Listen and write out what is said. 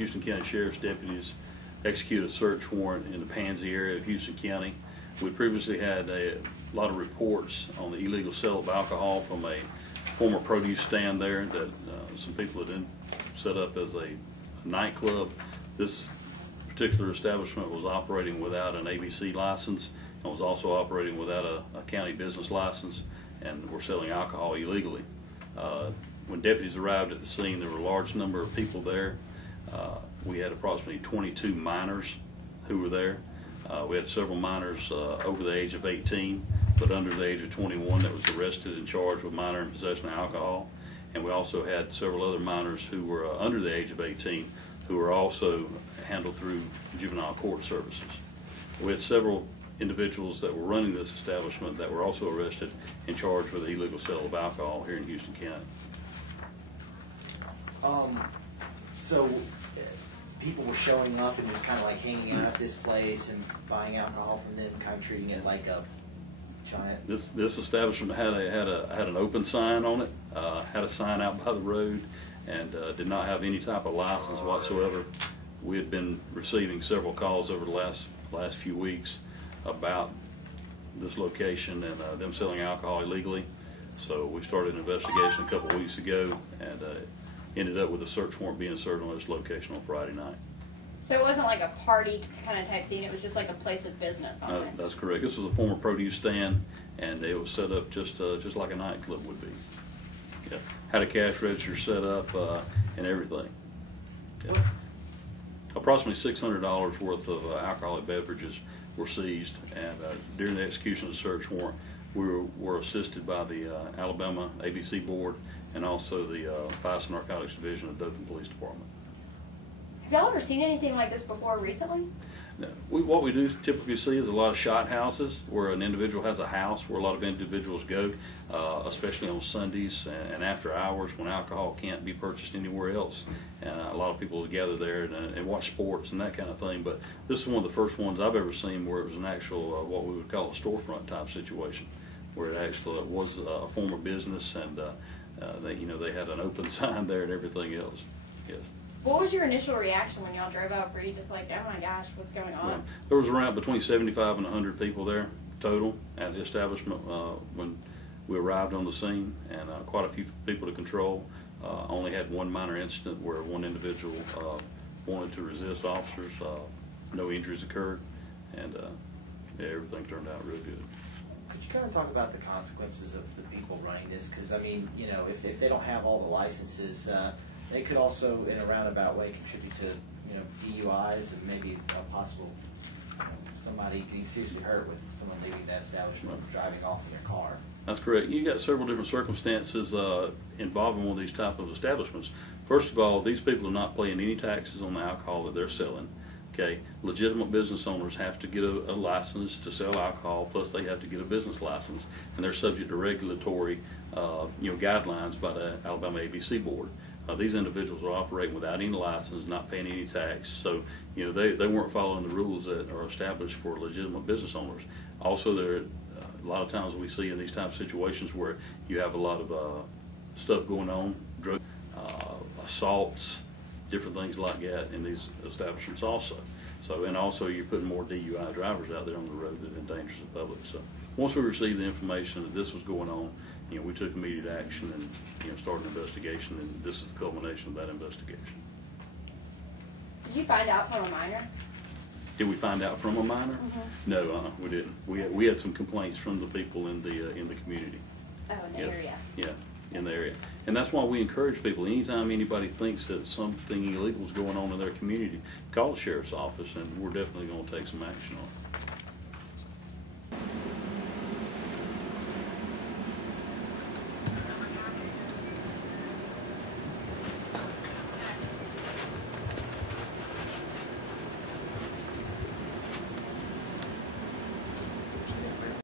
Houston County Sheriff's deputies execute a search warrant in the Pansey area of Houston County. We previously had a lot of reports on the illegal sale of alcohol from a former produce stand there that some people had set up as a nightclub. This particular establishment was operating without an ABC license and was also operating without a county business license, and were selling alcohol illegally. When deputies arrived at the scene, there were a large number of people there. We had approximately 22 minors who were there. We had several minors over the age of 18, but under the age of 21 that was arrested and charged with minor in possession of alcohol. And we also had several other minors who were under the age of 18 who were also handled through juvenile court services. We had several individuals that were running this establishment that were also arrested and charged with the illegal sale of alcohol here in Houston County. So people were showing up and just kind of like hanging out at this place and buying alcohol from them, kind of treating it like a giant. This establishment had an open sign on it, had a sign out by the road, and did not have any type of license whatsoever. We had been receiving several calls over the last few weeks about this location and them selling alcohol illegally. So we started an investigation a couple of weeks ago, and ended up with a search warrant being served on this location on Friday night. So it wasn't like a party kind of type scene, it was just like a place of business almost. That's correct. This was a former produce stand, and it was set up just like a nightclub would be. Yeah. Had a cash register set up and everything. Yeah. Approximately $600 worth of alcoholic beverages were seized, and during the execution of the search warrant, we were assisted by the Alabama ABC Board and also the Vice and Narcotics Division of Dothan Police Department. Have y'all ever seen anything like this before recently? No. What we do typically see is a lot of shot houses where an individual has a house where a lot of individuals go, especially on Sundays and after hours when alcohol can't be purchased anywhere else. And a lot of people gather there and watch sports and that kind of thing. But this is one of the first ones I've ever seen where it was an actual, what we would call a storefront type situation, where it actually was a form of business, and they had an open sign there and everything else. Yes. What was your initial reaction when y'all drove up? Were you just like, oh my gosh, what's going on? Yeah. There was around between 75 and 100 people there total at the establishment when we arrived on the scene, and quite a few people to control. Only had one minor incident where one individual wanted to resist officers. No injuries occurred, and yeah, everything turned out real good. Could you kind of talk about the consequences of the people running this? Because, I mean, you know, if they don't have all the licenses, they could also, in a roundabout way, contribute to, you know, DUIs and maybe a possible, somebody being seriously hurt with someone leaving that establishment and driving off in their car. That's correct. You got several different circumstances involving one of these type of establishments. First of all, these people are not paying any taxes on the alcohol that they're selling. Okay, legitimate business owners have to get a license to sell alcohol, plus they have to get a business license, and they're subject to regulatory, guidelines by the Alabama ABC Board. These individuals are operating without any license, not paying any tax, so they weren't following the rules that are established for legitimate business owners. Also, there are a lot of times we see in these type of situations where you have a lot of stuff going on, drug assaults, different things like that in these establishments also. So, and also you're putting more DUI drivers out there on the road that are dangerous to the public. So once we received the information that this was going on, we took immediate action and started an investigation, and this is the culmination of that investigation. Did you find out from a minor? Did we find out from a minor? Mm-hmm. No, we didn't. We had some complaints from the people in the community. Oh, in the area. Yeah, in the area. And that's why we encourage people, anytime anybody thinks that something illegal is going on in their community, call the sheriff's office, and we're definitely going to take some action on it.